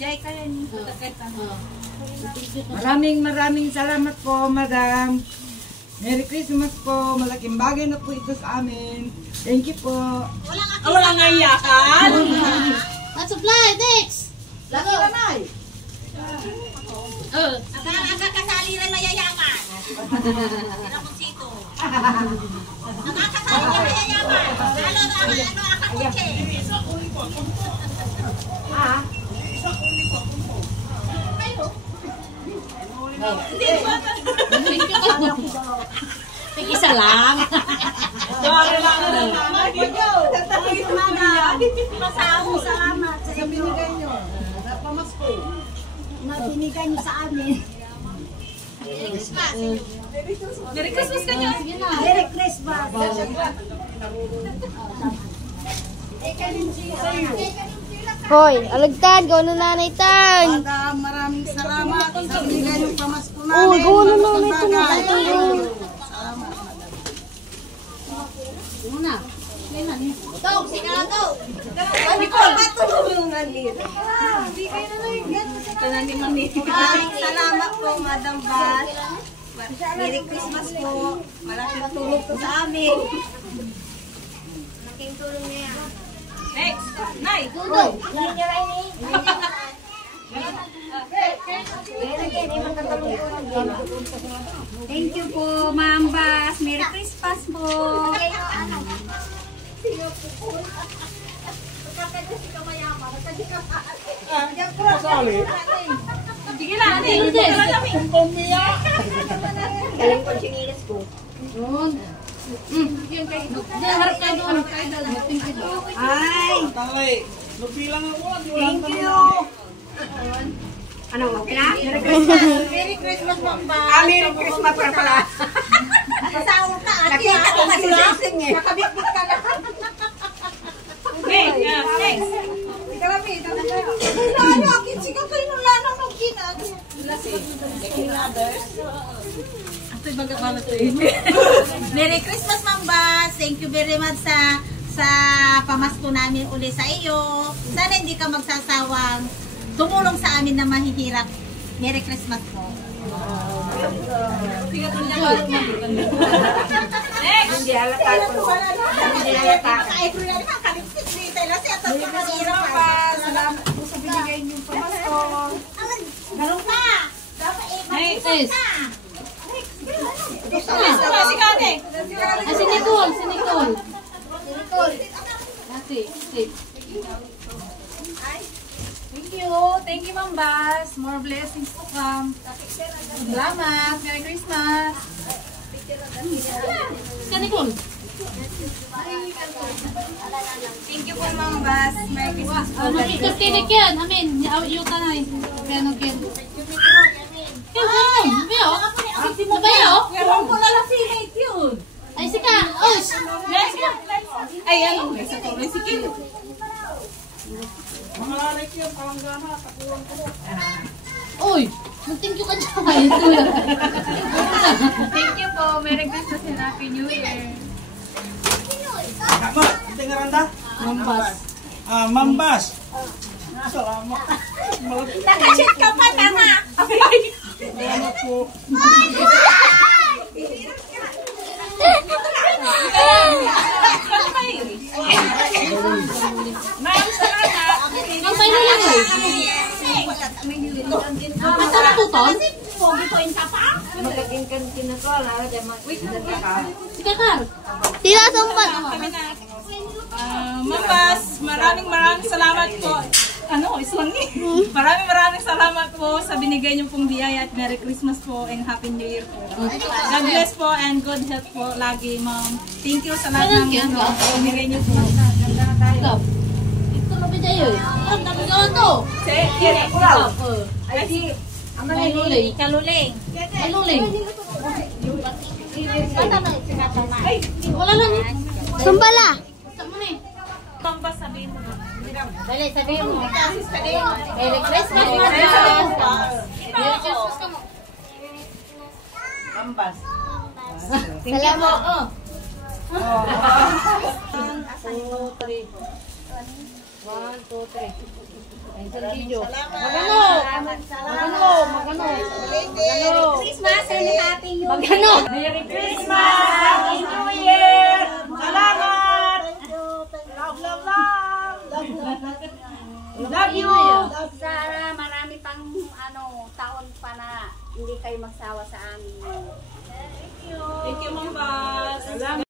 Jai kaya ni Maraming salamat po, Madam. Merry Christmas po. Malaking bagay na po ito sa amin. Thank you po. Walang ngayakan. Supply, next. Lagi na nay. Nakakasali rin mayayaman. Nakakasito. Nakakasali rin mayayaman. Ano akakutse? Isa lang. Salamat sa binigay nyo. Mabinigay nyo sa amin. Merry Christmas ka nyo. Merry Christmas. Hoy, alagtan, gawin na nanay tan. Madam, maraming salamat sa binigay nyo pamasko namin. Oh, gawin na nanay tan. Salamat. Muna. Daw, sigado. Nicole, matulungan nito. Maraming salamat po, Madam Bash. Merry Christmas po. Malaking tulong po sa amin. Malaking tulong na yan. Next! Nay! Dudong. Thank you po, Ma'am Bash. Merry Christmas po. Sige na, galing ko chinilas ko. Ay! Thank you! Ano, okay na? Merry Christmas! Merry Christmas, Ma'am Bash! Merry Christmas pala! Nasawag ka, ate! Nakita ko masilasing eh! Nakabitbit ka na! Next! Next! Karami, dami na. Lalo, akin sigaw kayo nung lanang nung kinag. Merry Christmas, Ma'am Bash. Thank you very much sa pamasko namin uli sa iyo. Sana hindi ka magsasawang tumulong sa amin na mahihirap. Merry Christmas po. Next! Hindi halata po. Hindi halata. Salamat po sa binigay niyong pamasko. Meron pa! Next! Si Kate! Si Nicole, si Nicole. Thank you, Ma'am Bash. More blessings to come. Salamat. Merry Christmas. Si Nicole. Thank you po, Ma'am Bash. Merry Christmas. Ikas kinik yan. Amin. Yung tanay. Piano kin. Meron po na lang si Nate yun. Ay, sika. Osh. Ay, ano? May sa tuloy si Kim. Uy, mag-thank you ka dyan. Thank you po. Merry Christmas and Happy New Year. Kamu, kita ngeranda? Mambas. Mambas. Salamat. Nakashit ka pa, tama. Salamat po. Ma'am, salamat. Ang paano lang eh. Ito na tuton? Si Kakar. Sila sumpat. Ma'am Bash, maraming salamat po. Ano, islang eh. Maraming salamat po sa binigay niyo pong biyaya at Merry Christmas po and Happy New Year po. God bless po and good health po lagi, Ma'am. Thank you sa lahat ng binigay niyo po. Ikaw. Ito na ba dyan yun? Ang dami nga ito. Ay, si Kaluling. Kaluling. Kaluling. Wala lang. Sumbala. Sama na eh. Ma'am Bash, sabihin mo. Dali, sabihin mo. Merry Christmas, Merry Christmas. Merry Christmas ka mo. Mambas. Salamat. One, two, three. Christmas and Happy New Year. Merry Christmas! Happy New Year! Salamat! Love you! Sana marami pang taon pa na hindi kayo magsawa sa amin. Thank you, Ma'am Bas.